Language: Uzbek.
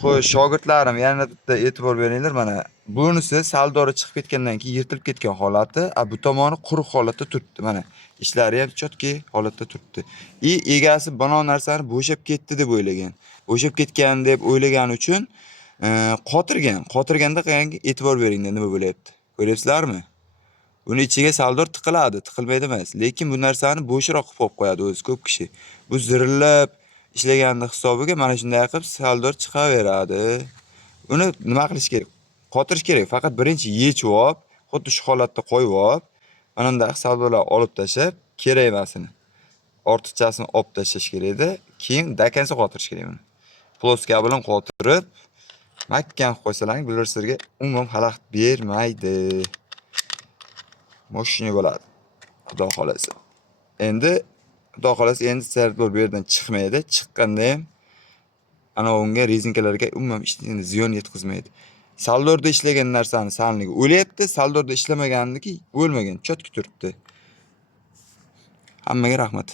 Xo'sh, shogirdlarim, yana bitta e'tibor beringlar mana. Bunisi saldori chiqib ketgandan keyin yirtilib ketgan holati, bu tomoni quruq holatda turibdi mana. Ishlari ham chotki holatda turibdi. Egasi bano narsani bo'shab ketdi deb o'ylagan. Bo'shab ketgan deb o'ylagani uchun qotirgan. Qotirganda qanday e'tibor bering nima bo'lyapti. Ko'ryapsizlarmi? Buni ichiga saldor tiqiladi, tiqilmaydi emas. Lekin bu narsani bo'shroq qilib qo'yib qo'yadi o'zi ko'p kishi. Bu zirillab ishlaganda hisobiga mana shunday qilib saldor chiqaveradi. Uni nima qilish kerak? Qotirish kerak. Faqat birinchi yechib olib, xuddi shu holatda qo'yib olib, mana bunday saldorlar olib tashab, kerak emasini, ortiqchasini olib tashlash kerak-da, keyin dakansa qotirish kerak uni. Ploska bilan qotirib, mahkam qilib qo'ysalaring, bular sizga umuman xalaqit bermaydi. Moshina bo'ladi. Xudo xolasa. Endi xudo xolasa endi sardor bu yerdan chiqmaydi. Chiqqanda ham ana unga rezinkalarga umuman ziyon yetkazmaydi. Saldorda ishlagan narsani salniga o'lyapti, saldorda ishlamaganniki o'lmagan, chotki turibdi. Hammaga rahmat.